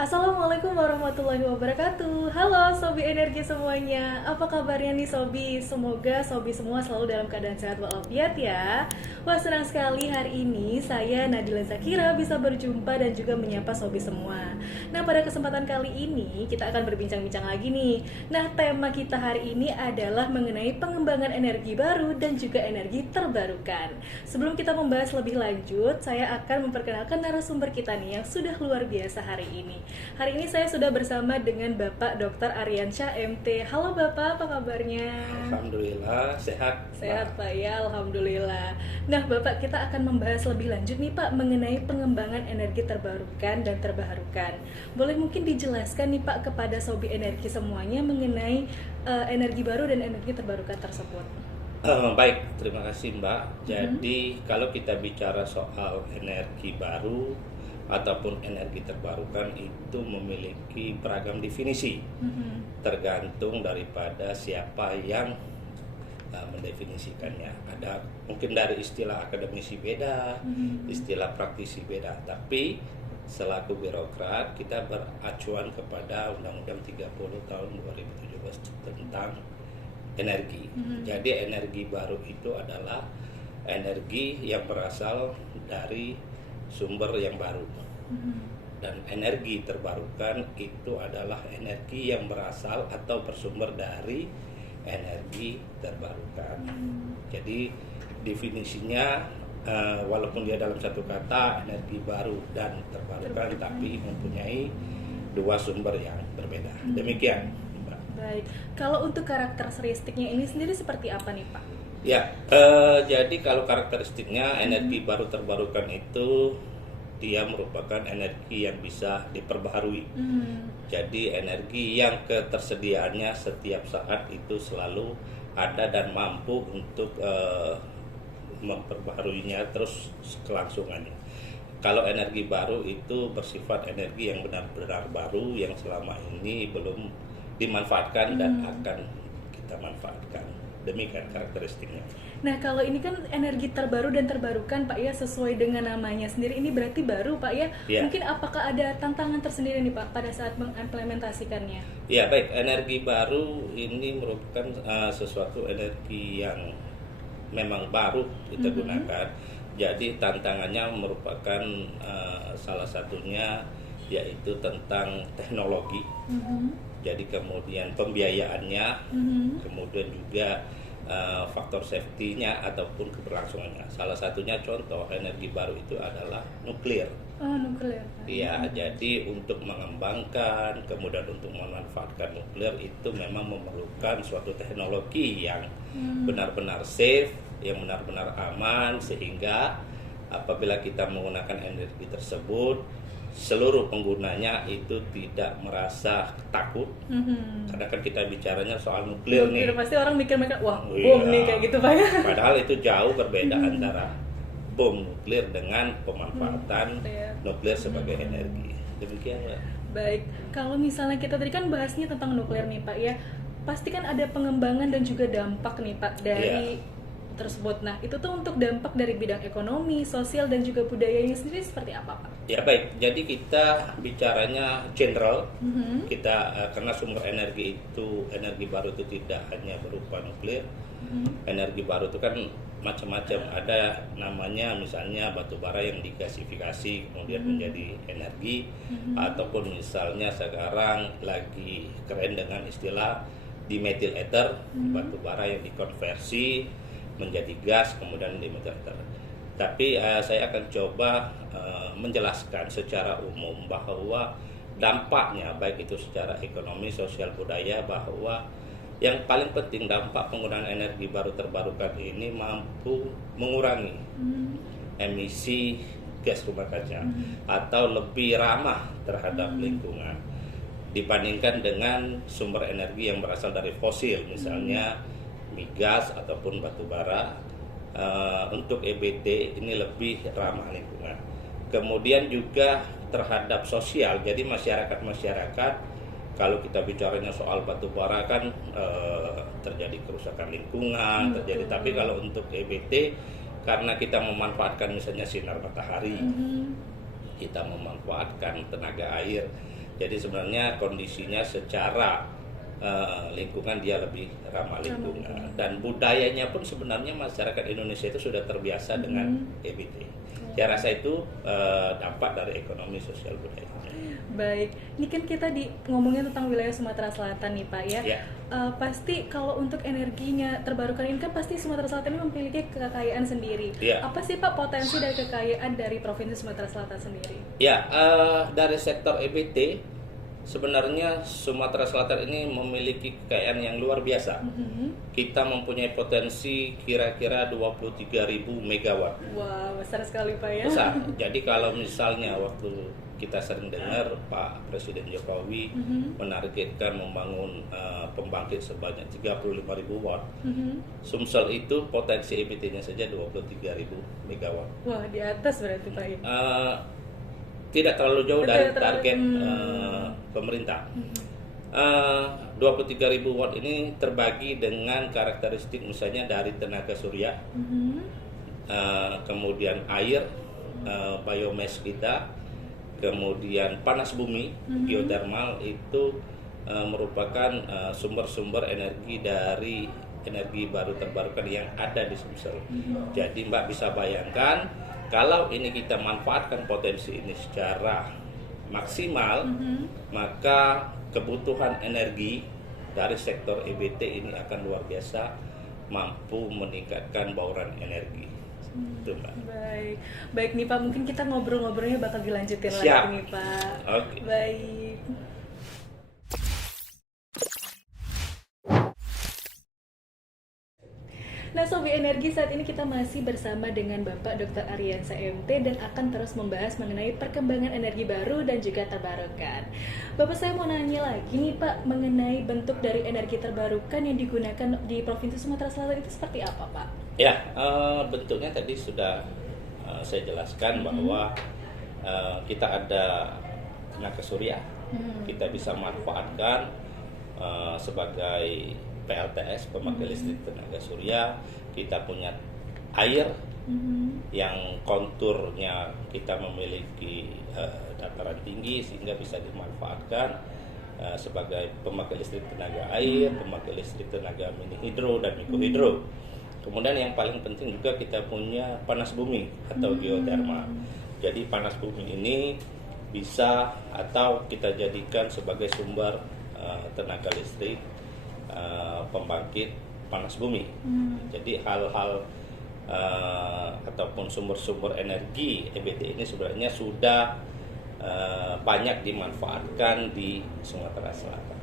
Assalamualaikum warahmatullahi wabarakatuh. Halo Sobi Energi semuanya. Apa kabarnya nih Sobi? Semoga Sobi semua selalu dalam keadaan sehat walafiat ya. Wah, senang sekali hari ini saya Nadila Zakira bisa berjumpa dan juga menyapa Sobi semua. Nah, pada kesempatan kali ini kita akan berbincang-bincang lagi nih. Nah, tema kita hari ini adalah mengenai pengembangan energi baru dan juga energi terbarukan. Sebelum kita membahas lebih lanjut, saya akan memperkenalkan narasumber kita nih yang sudah luar biasa hari ini. Hari ini saya sudah bersama dengan Bapak Dr. Aryansyah MT. Halo Bapak, apa kabarnya? Alhamdulillah sehat. Sehat Pak ya, Alhamdulillah. Nah Bapak, kita akan membahas lebih lanjut nih Pak mengenai pengembangan energi terbarukan dan terbarukan. Boleh mungkin dijelaskan nih Pak kepada Sobi Energi semuanya mengenai energi baru dan energi terbarukan tersebut. Baik, terima kasih Mbak. Jadi kalau kita bicara soal energi baru ataupun energi terbarukan itu memiliki beragam definisi, tergantung daripada siapa yang mendefinisikannya. Ada mungkin dari istilah akademisi beda, istilah praktisi beda, tapi selaku birokrat kita beracuan kepada Undang-Undang 30 tahun 2017 tentang energi. Jadi energi baru itu adalah energi yang berasal dari sumber yang baru. Dan energi terbarukan itu adalah energi yang berasal atau bersumber dari energi terbarukan. Jadi definisinya walaupun dia dalam satu kata energi baru dan terbarukan, tapi mempunyai dua sumber yang berbeda. Demikian, Mbak. Baik, kalau untuk karakteristiknya ini sendiri seperti apa nih Pak? Ya, jadi kalau karakteristiknya energi baru terbarukan itu dia merupakan energi yang bisa diperbaharui. Jadi energi yang ketersediaannya setiap saat itu selalu ada dan mampu untuk memperbaharuinya terus kelangsungannya. Kalau energi baru itu bersifat energi yang benar-benar baru yang selama ini belum dimanfaatkan dan akan kita manfaatkan. Demikian karakteristiknya. Nah, kalau ini kan energi terbaru dan terbarukan Pak ya, sesuai dengan namanya sendiri, ini berarti baru Pak ya. Ya. Mungkin apakah ada tantangan tersendiri nih Pak pada saat mengimplementasikannya? Ya, baik, energi baru ini merupakan sesuatu energi yang memang baru kita gunakan. Jadi tantangannya merupakan salah satunya yaitu tentang teknologi. Jadi kemudian pembiayaannya, kemudian juga faktor safety-nya ataupun keberlangsungannya. Salah satunya contoh energi baru itu adalah nuklir. Oh, nuklir. Iya, jadi untuk mengembangkan, kemudian untuk memanfaatkan nuklir itu memang memerlukan suatu teknologi yang benar-benar safe, yang benar-benar aman, sehingga apabila kita menggunakan energi tersebut, seluruh penggunanya itu tidak merasa takut. Karena kan kita bicaranya soal nuklir nih. Pasti orang mikir-mikir, wah bom Iya. nih kayak gitu Pak ya. Padahal itu jauh berbeda antara bom nuklir dengan pemanfaatan nuklir sebagai energi. Demikian ya. Baik, kalau misalnya kita tadi kan bahasnya tentang nuklir nih Pak ya, pasti kan ada pengembangan dan juga dampak nih Pak dari tersebut. Nah, itu tuh untuk dampak dari bidang ekonomi, sosial, dan juga budayanya sendiri seperti apa Pak? Ya baik, jadi kita bicaranya general. Kita karena sumber energi itu, energi baru itu tidak hanya berupa nuklir. Energi baru itu kan macam-macam. Ada namanya misalnya batu bara yang digasifikasi kemudian menjadi energi, ataupun misalnya sekarang lagi keren dengan istilah dimethyl ether, batu bara yang dikonversi menjadi gas kemudian dimethyl ether. Tapi saya akan coba menjelaskan secara umum bahwa dampaknya baik itu secara ekonomi, sosial, budaya, bahwa yang paling penting dampak penggunaan energi baru terbarukan ini mampu mengurangi emisi gas rumah kaca atau lebih ramah terhadap lingkungan dibandingkan dengan sumber energi yang berasal dari fosil, misalnya migas ataupun batu bara. Untuk EBT ini lebih ramah lingkungan. Kemudian juga terhadap sosial, jadi masyarakat kalau kita bicaranya soal batu bara kan terjadi kerusakan lingkungan, terjadi. Tapi kalau untuk EBT karena kita memanfaatkan misalnya sinar matahari, kita memanfaatkan tenaga air, Jadi sebenarnya kondisinya secara lingkungan dia lebih ramah lingkungan, dan budayanya pun sebenarnya masyarakat Indonesia itu sudah terbiasa dengan EBT. Saya rasa itu dampak dari ekonomi sosial budaya. Baik, ini kan kita ngomongin tentang wilayah Sumatera Selatan nih Pak ya. Pasti kalau untuk energinya terbarukan ini kan pasti Sumatera Selatan ini memiliki kekayaan sendiri. Apa sih Pak potensi dari kekayaan dari Provinsi Sumatera Selatan sendiri? Dari sektor EBT sebenarnya Sumatera Selatan ini memiliki kekayaan yang luar biasa. Kita mempunyai potensi kira-kira 23.000 megawatt. Wah, besar sekali Pak ya. Besar. Jadi kalau misalnya waktu kita sering dengar Pak Presiden Jokowi menargetkan membangun pembangkit sebanyak 35.000 watt. Sumsel itu potensi EBT-nya saja 23.000 megawatt. Wah, di atas berarti Pak ya. Tidak terlalu jauh dari target pemerintah. 23.000 watt ini terbagi dengan karakteristik misalnya dari tenaga surya, kemudian air, biomass kita, kemudian panas bumi, geothermal itu merupakan sumber-sumber energi dari energi baru terbarukan yang ada di Sumsel. Jadi Mbak bisa bayangkan kalau ini kita manfaatkan potensi ini secara maksimal, maka kebutuhan energi dari sektor EBT ini akan luar biasa mampu meningkatkan bauran energi. Itu, Mbak. Baik nih Pak, mungkin kita ngobrol-ngobrolnya bakal dilanjutin lagi nih Pak. Baik. Nah Sobi Energi, saat ini kita masih bersama dengan Bapak Dr. Aryansa MT dan akan terus membahas mengenai perkembangan energi baru dan juga terbarukan. Bapak, saya mau nanya lagi nih Pak, mengenai bentuk dari energi terbarukan yang digunakan di Provinsi Sumatera Selatan itu seperti apa Pak? Bentuknya tadi sudah saya jelaskan bahwa kita ada tenaga surya, kita bisa manfaatkan sebagai PLTS, pemakai listrik tenaga surya. Kita punya air yang konturnya kita memiliki dataran tinggi sehingga bisa dimanfaatkan sebagai pemakai listrik tenaga air, pemakai listrik tenaga mini hidro dan mikrohidro. Kemudian yang paling penting juga kita punya panas bumi atau geothermal. Jadi panas bumi ini bisa atau kita jadikan sebagai sumber tenaga listrik pembangkit panas bumi. Jadi hal-hal ataupun sumber-sumber energi EBT ini sebenarnya sudah banyak dimanfaatkan di Sumatera Selatan.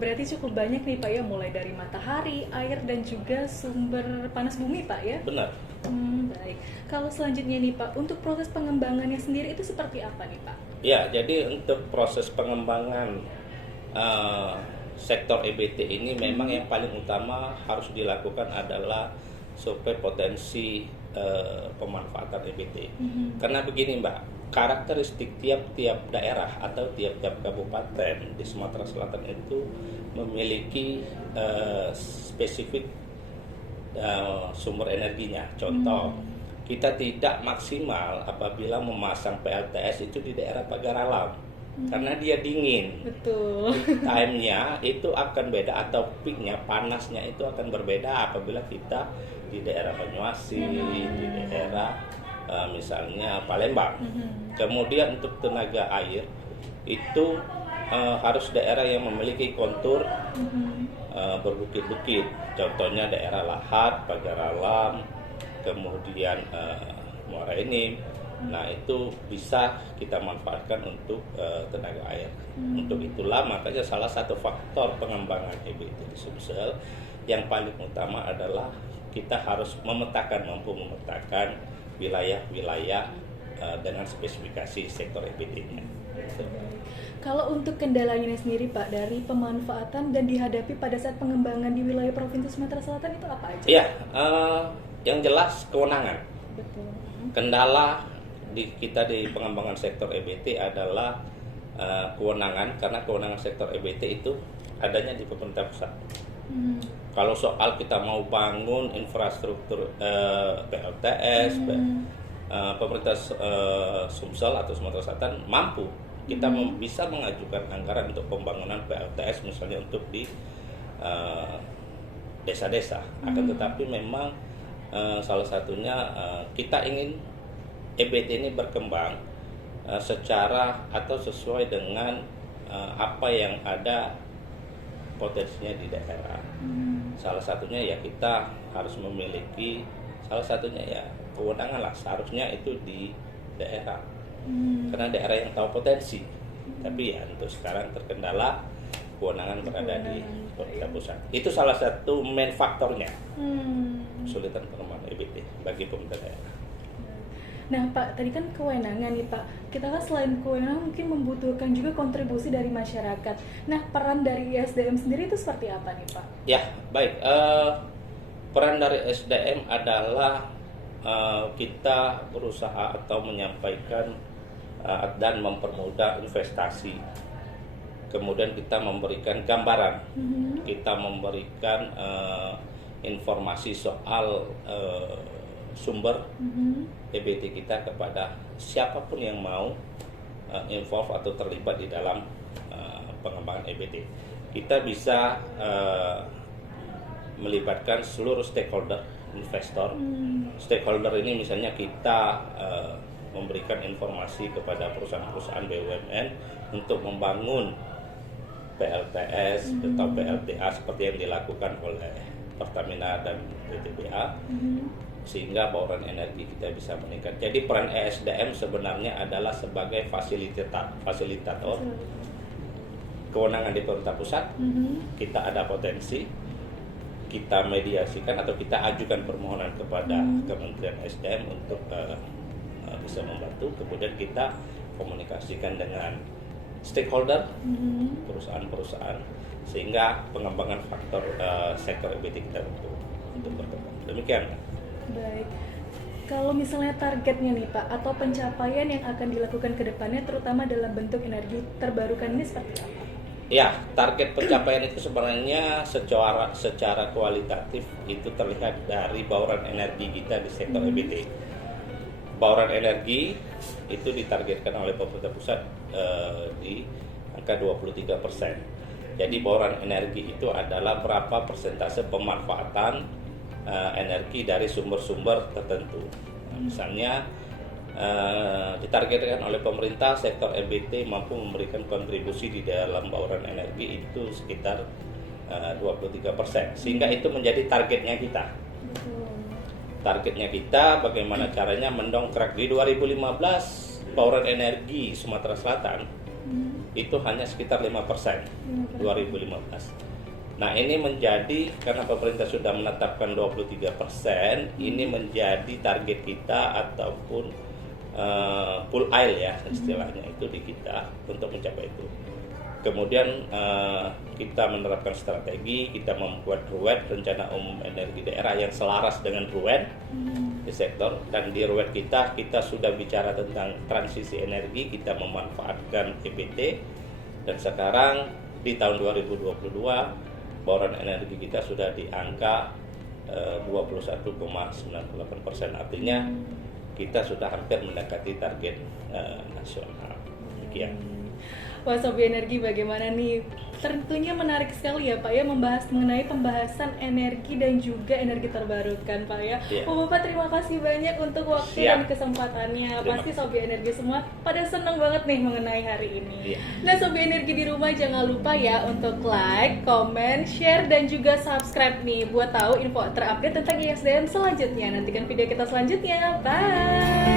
Berarti cukup banyak nih Pak ya, mulai dari matahari, air, dan juga sumber panas bumi Pak ya? Benar. Baik. Kalau selanjutnya nih Pak, untuk proses pengembangannya sendiri itu seperti apa nih Pak? Jadi untuk proses pengembangan sektor EBT ini memang yang paling utama harus dilakukan adalah survei potensi pemanfaatan EBT. Karena begini Mbak, karakteristik tiap-tiap daerah atau tiap-tiap kabupaten di Sumatera Selatan itu memiliki spesifik sumber energinya. Contoh, kita tidak maksimal apabila memasang PLTS itu di daerah pagar alam. Karena dia dingin. Betul. Time-nya itu akan beda atau peak-nya, panasnya itu akan berbeda apabila kita di daerah Banyuasin, di daerah misalnya Palembang. Kemudian untuk tenaga air itu harus daerah yang memiliki kontur berbukit-bukit. Contohnya daerah Lahat, Pagar Alam, kemudian Muara Enim. Nah itu bisa kita manfaatkan untuk tenaga air. Untuk itulah makanya salah satu faktor pengembangan EBT di Sumsel yang paling utama adalah kita harus mampu memetakan wilayah-wilayah dengan spesifikasi sektor EBT-nya. Kalau untuk kendalanya sendiri Pak, dari pemanfaatan dan dihadapi pada saat pengembangan di wilayah Provinsi Sumatera Selatan itu apa aja? Yang jelas kewenangan. Betul. Kendala kita di pengembangan sektor EBT adalah kewenangan, karena kewenangan sektor EBT itu adanya di pemerintah pusat. Kalau soal kita mau bangun infrastruktur PLTS, pemerintah Sumsel atau Sumatera Selatan mampu kita bisa mengajukan anggaran untuk pembangunan PLTS misalnya untuk di desa-desa. Akan tetapi memang salah satunya kita ingin EBT ini berkembang secara atau sesuai dengan apa yang ada potensinya di daerah. Salah satunya ya kita harus memiliki salah satunya ya kewenangan lah, seharusnya itu di daerah. Karena daerah yang tahu potensi. Tapi ya untuk sekarang terkendala kewenangan berada di pemerintah pusat. Itu salah satu main faktornya. Kesulitan pengembangan EBT bagi pemerintah daerah. Nah Pak, tadi kan kewenangan nih Pak. Kita kan selain kewenangan mungkin membutuhkan juga kontribusi dari masyarakat. Nah peran dari ISDM sendiri itu seperti apa nih Pak? Ya baik, peran dari SDM adalah kita berusaha atau menyampaikan dan mempermudah investasi. Kemudian kita memberikan gambaran, kita memberikan informasi soal sumber EBT kita kepada siapapun yang mau involve atau terlibat di dalam pengembangan EBT. Kita bisa melibatkan seluruh stakeholder, investor. Stakeholder ini misalnya kita memberikan informasi kepada perusahaan-perusahaan BUMN untuk membangun PLTS atau PLTA seperti yang dilakukan oleh Pertamina dan PTBA, sehingga bauran energi kita bisa meningkat. Jadi peran ESDM sebenarnya adalah sebagai fasilitator. Kewenangan di pemerintah pusat, kita ada potensi, kita mediasikan atau kita ajukan permohonan kepada Kementerian SDM untuk bisa membantu. Kemudian kita komunikasikan dengan stakeholder, perusahaan-perusahaan, sehingga pengembangan faktor sektor EBT kita untuk berkembang. Demikian. Baik. Kalau misalnya targetnya nih Pak, atau pencapaian yang akan dilakukan ke depannya terutama dalam bentuk energi terbarukan ini seperti apa? Ya, target pencapaian itu sebenarnya secara kualitatif itu terlihat dari bauran energi kita di sektor EBT. Bauran energi itu ditargetkan oleh pemerintah pusat di angka 23%. Jadi bauran energi itu adalah berapa persentase pemanfaatan energi dari sumber-sumber tertentu. Misalnya ditargetkan oleh pemerintah sektor EBT mampu memberikan kontribusi di dalam bauran energi itu sekitar 23%, sehingga itu menjadi targetnya kita. Targetnya kita bagaimana caranya mendongkrak. Di 2015 bauran energi Sumatera Selatan itu hanya sekitar 5% 2015. Nah ini menjadi, karena pemerintah sudah menetapkan 23%, ini menjadi target kita ataupun full ail ya istilahnya itu di kita untuk mencapai itu. Kemudian kita menerapkan strategi, kita membuat RUED, rencana umum energi daerah yang selaras dengan RUED di sektor, dan di RUED kita sudah bicara tentang transisi energi, kita memanfaatkan EBT, dan sekarang di tahun 2022 bauran energi kita sudah di angka 21,98%, artinya kita sudah hampir mendekati target nasional. Demikian. Wah Sobi Energi, bagaimana nih? Tentunya menarik sekali ya Pak ya membahas mengenai pembahasan energi dan juga energi terbarukan Pak ya. Bapak terima kasih banyak untuk waktu dan kesempatannya. Pasti Sobi Energi semua pada senang banget nih mengenai hari ini. Nah Sobi Energi di rumah jangan lupa ya untuk like, comment, share dan juga subscribe nih buat tahu info terupdate tentang ISDM selanjutnya. Nantikan video kita selanjutnya. Bye.